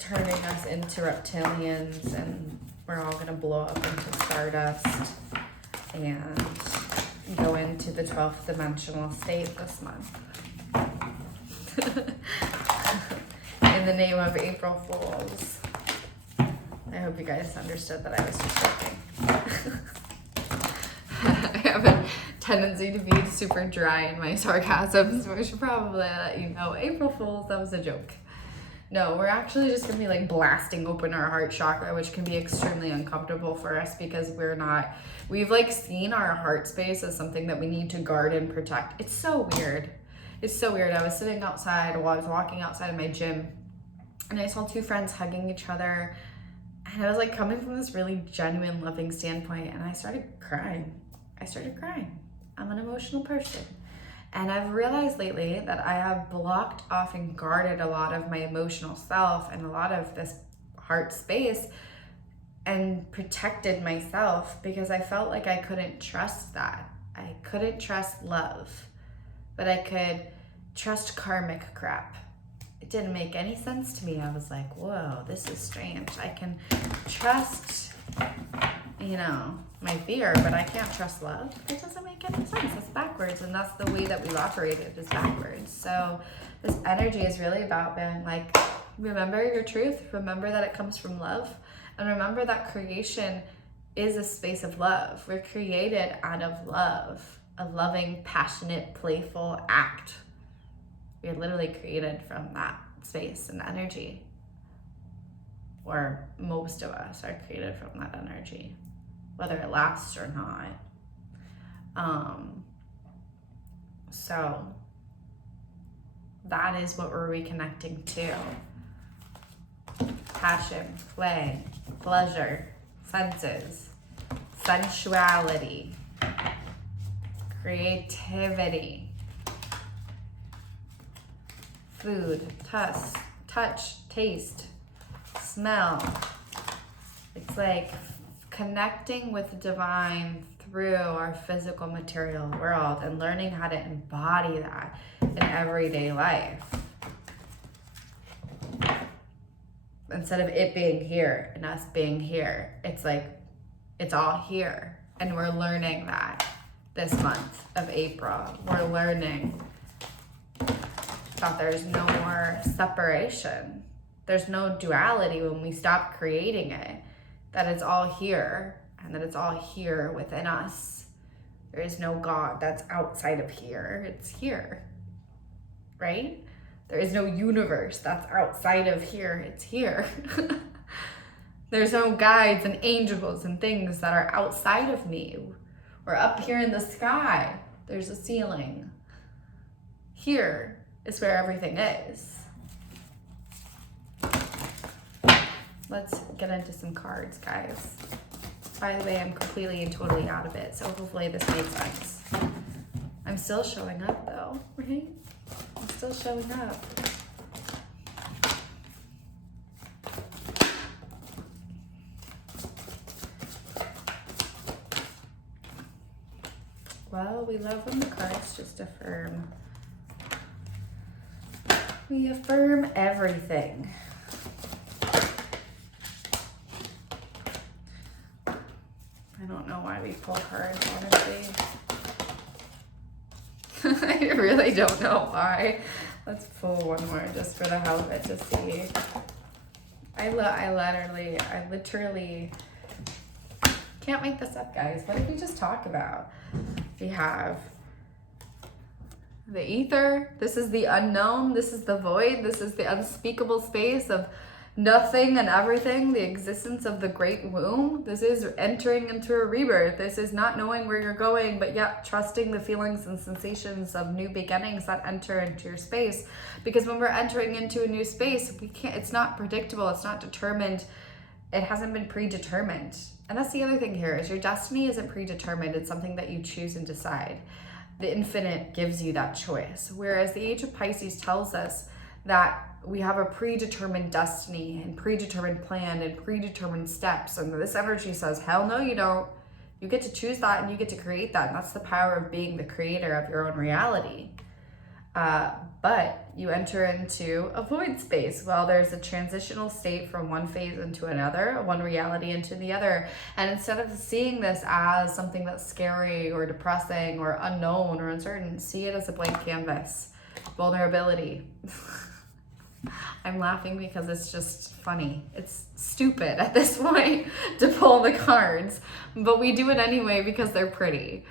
turning us into reptilians, and we're all gonna blow up into stardust and go into the 12th dimensional state this month. In the name of April Fools. I hope you guys understood that I was just joking. I have a tendency to be super dry in my sarcasm, so I should probably let you know, April Fools, that was a joke. No, we're actually just gonna be like blasting open our heart chakra, which can be extremely uncomfortable for us because we've like seen our heart space as something that we need to guard and protect. It's so weird. It's so weird. I was sitting outside while I was walking outside of my gym, and I saw two friends hugging each other, and I was like coming from this really genuine, loving standpoint, and I started crying. I'm an emotional person. And I've realized lately that I have blocked off and guarded a lot of my emotional self and a lot of this heart space and protected myself because I felt like I couldn't trust that. I couldn't trust love, but I could trust karmic crap. It didn't make any sense to me. I was like, whoa, this is strange. I can trust, my fear, but I can't trust love. It doesn't make any sense. It's backwards, and that's the way that we've operated, is backwards. So this energy is really about being like, remember your truth, remember that it comes from love, and remember that creation is a space of love. We're created out of love, a loving, passionate, playful act. We're literally created from that space and energy, or most of us are created from that energy, whether it lasts or not. So that is what we're reconnecting to. Passion, play, pleasure, senses, sensuality, creativity, food, touch, taste, smell. It's like connecting with the divine through our physical material world and learning how to embody that in everyday life. Instead of it being here and us being here, it's like it's all here. And we're learning that this month of April. We're learning that there's no more separation. There's no duality when we stop creating it. That it's all here, and that it's all here within us. There is no God that's outside of here. It's here, right? There is no universe that's outside of here. It's here. There's no guides and angels and things that are outside of me. We're up here in the sky. There's a ceiling. Here is where everything is. Let's get into some cards, guys. By the way, I'm completely and totally out of it, so hopefully this made sense. I'm still showing up though, right? I'm still showing up. Well, we love when the cards just affirm. We affirm everything. I don't know why we pull cards, honestly. I really don't know why. Let's pull one more just for the hell of it to see. I literally can't make this up, guys. What did we just talk about? We have the ether. This is the unknown. This is the void. This is the unspeakable space of nothing and everything, the existence of the great womb. This is entering into a rebirth. This is not knowing where you're going, but yet trusting the feelings and sensations of new beginnings that enter into your space. Because when we're entering into a new space, it's not predictable, it's not determined, it hasn't been predetermined. And that's the other thing here, is your destiny isn't predetermined, it's something that you choose and decide. The infinite gives you that choice. Whereas the Age of Pisces tells us that we have a predetermined destiny and predetermined plan and predetermined steps. And this energy says, hell no, you don't. You get to choose that and you get to create that. And that's the power of being the creator of your own reality. But you enter into a void space while there's a transitional state from one phase into another, one reality into the other. And instead of seeing this as something that's scary or depressing or unknown or uncertain, see it as a blank canvas. Vulnerability. I'm laughing because it's just funny. It's stupid at this point to pull the cards, but we do it anyway because they're pretty.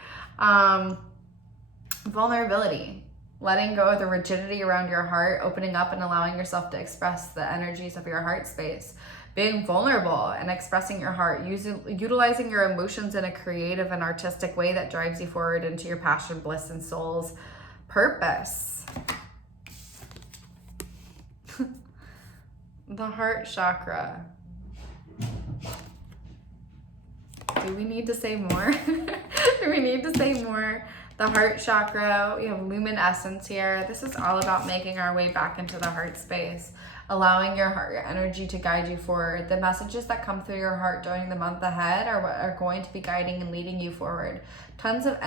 Vulnerability. Letting go of the rigidity around your heart, opening up and allowing yourself to express the energies of your heart space. Being vulnerable and expressing your heart, utilizing your emotions in a creative and artistic way that drives you forward into your passion, bliss, and soul's purpose. The Heart Chakra. Do we need to say more? Do we need to say more? The Heart Chakra, we have luminescence here. This is all about making our way back into the heart space, allowing your heart, your energy to guide you forward. The messages that come through your heart during the month ahead are what are going to be guiding and leading you forward. Tons of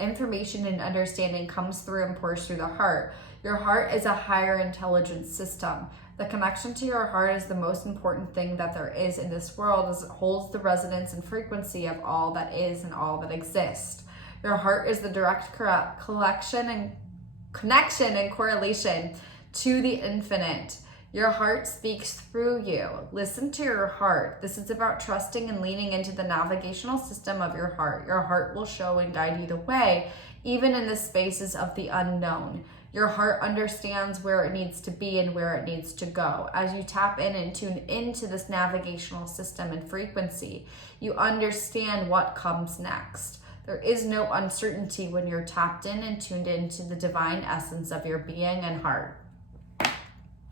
information and understanding comes through and pours through the heart. Your heart is a higher intelligence system. The connection to your heart is the most important thing that there is in this world, as it holds the resonance and frequency of all that is and all that exists. Your heart is the direct connection and correlation to the infinite. Your heart speaks through you. Listen to your heart. This is about trusting and leaning into the navigational system of your heart. Your heart will show and guide you the way, even in the spaces of the unknown. Your heart understands where it needs to be and where it needs to go. As you tap in and tune into this navigational system and frequency, you understand what comes next. There is no uncertainty when you're tapped in and tuned into the divine essence of your being and heart.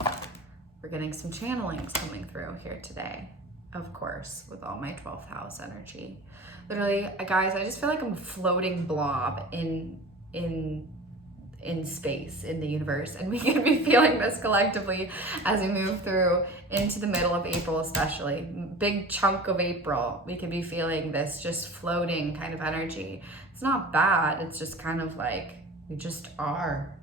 We're getting some channelings coming through here today, of course, with all my 12th house energy. Literally, guys, I just feel like I'm a floating blob in space, in the universe, and we can be feeling this collectively as we move through into the middle of April, especially big chunk of April. We can be feeling this just floating kind of energy. It's not bad, it's just kind of like we just are.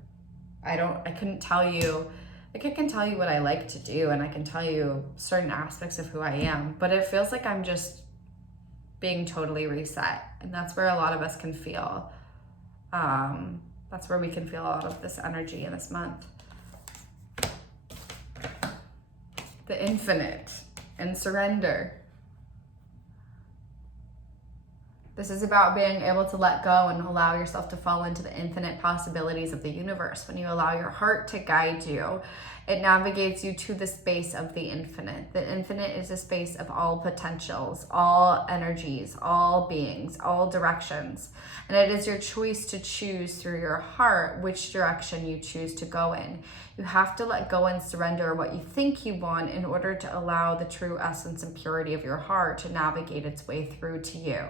I couldn't tell you, like I can tell you what I like to do and I can tell you certain aspects of who I am, but it feels like I'm just being totally reset, and that's where a lot of us can feel. That's where we can feel a lot of this energy in this month. The infinite and surrender. This is about being able to let go and allow yourself to fall into the infinite possibilities of the universe. When you allow your heart to guide you, it navigates you to the space of the infinite. The infinite is a space of all potentials, all energies, all beings, all directions. And it is your choice to choose through your heart which direction you choose to go in. You have to let go and surrender what you think you want in order to allow the true essence and purity of your heart to navigate its way through to you.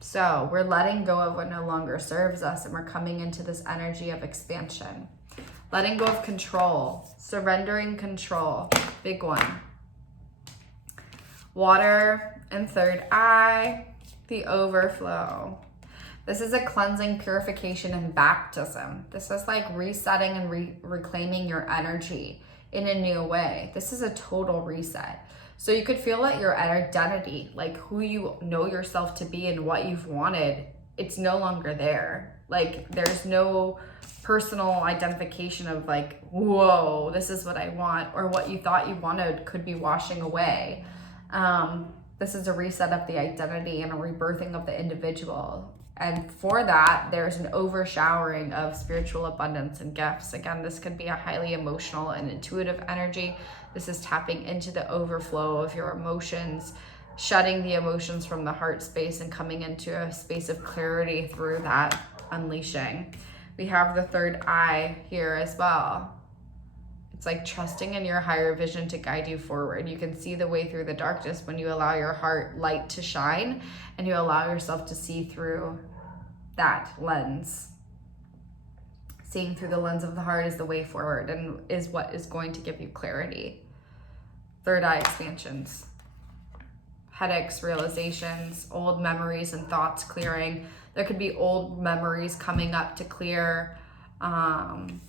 So we're letting go of what no longer serves us, and we're coming into this energy of expansion. Letting go of control, surrendering control, big one. Water and third eye, the overflow. This is a cleansing, purification, and baptism. This is like resetting and reclaiming your energy in a new way. This is a total reset. So you could feel that your identity, like who you know yourself to be and what you've wanted, it's no longer there. Like there's no personal identification of like, whoa, this is what I want, or what you thought you wanted could be washing away. This is a reset of the identity and a rebirthing of the individual. And for that, there's an overshowering of spiritual abundance and gifts. Again, this could be a highly emotional and intuitive energy. This is tapping into the overflow of your emotions, shutting the emotions from the heart space and coming into a space of clarity through that unleashing. We have the third eye here as well. It's like trusting in your higher vision to guide you forward. You can see the way through the darkness when you allow your heart light to shine and you allow yourself to see through that lens. Seeing through the lens of the heart is the way forward and is what is going to give you clarity. Third eye expansions. Headaches, realizations, old memories and thoughts clearing. There could be old memories coming up to clear. And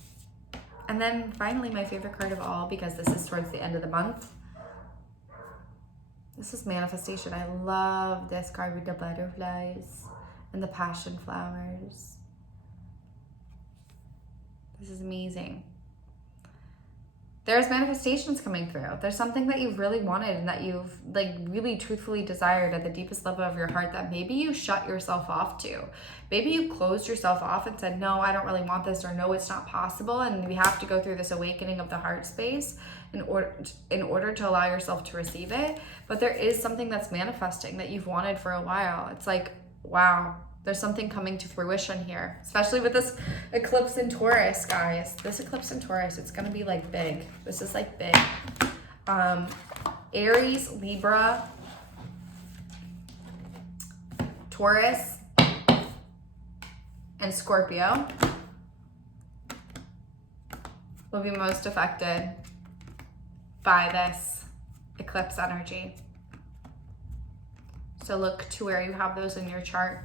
then finally, my favorite card of all, because this is towards the end of the month, this is manifestation. I love this card with the butterflies and the passion flowers. This is amazing. There's manifestations coming through. There's something that you've really wanted and that you've like really truthfully desired at the deepest level of your heart that maybe you shut yourself off to. Maybe you closed yourself off and said, no, I don't really want this, or no, it's not possible. And we have to go through this awakening of the heart space in order to allow yourself to receive it. But there is something that's manifesting that you've wanted for a while. It's like, wow, there's something coming to fruition here, especially with this eclipse in Taurus, guys. This eclipse in Taurus, it's going to be like big. This is like big. Aries, Libra, Taurus, and Scorpio will be most affected by this eclipse energy. So look to where you have those in your chart.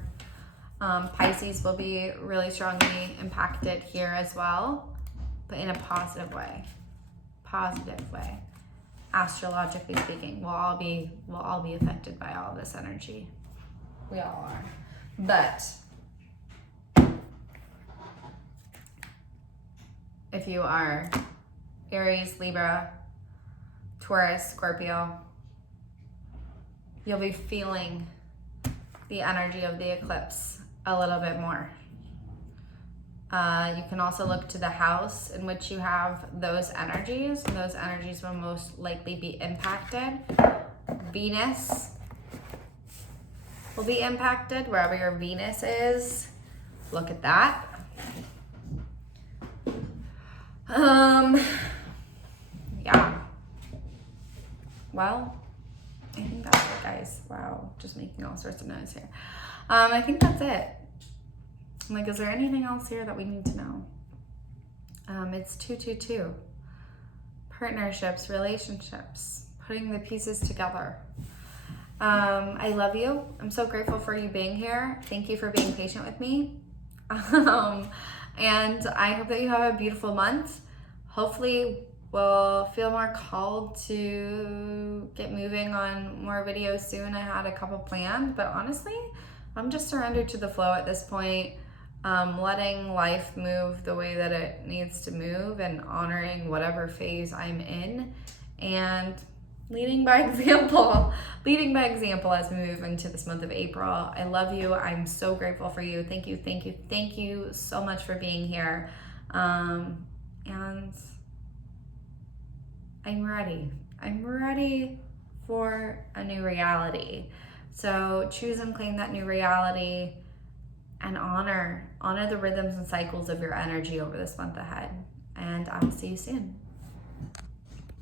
Pisces will be really strongly impacted here as well, but in a positive way. Positive way. Astrologically speaking, we'll all be affected by all this energy. We all are. But if you are Aries, Libra, Taurus, Scorpio, you'll be feeling the energy of the eclipse a little bit more. You can also look to the house in which you have those energies, and those energies will most likely be impacted. Venus will be impacted wherever your Venus is. Look at that. Yeah. Well, I think that's it, guys. Wow, just making all sorts of noise here. I think that's it. Like, is there anything else here that we need to know? It's 222. Partnerships, relationships, putting the pieces together. I love you. I'm so grateful for you being here. Thank you for being patient with me. And I hope that you have a beautiful month. Hopefully we'll feel more called to get moving on more videos soon. I had a couple planned, but honestly, I'm just surrendered to the flow at this point. Letting life move the way that it needs to move and honoring whatever phase I'm in, and leading by example as we move into this month of April. I love you. I'm so grateful for you. Thank you so much for being here. And I'm ready for a new reality. So choose and claim that new reality and honor the rhythms and cycles of your energy over this month ahead. And I will see you soon.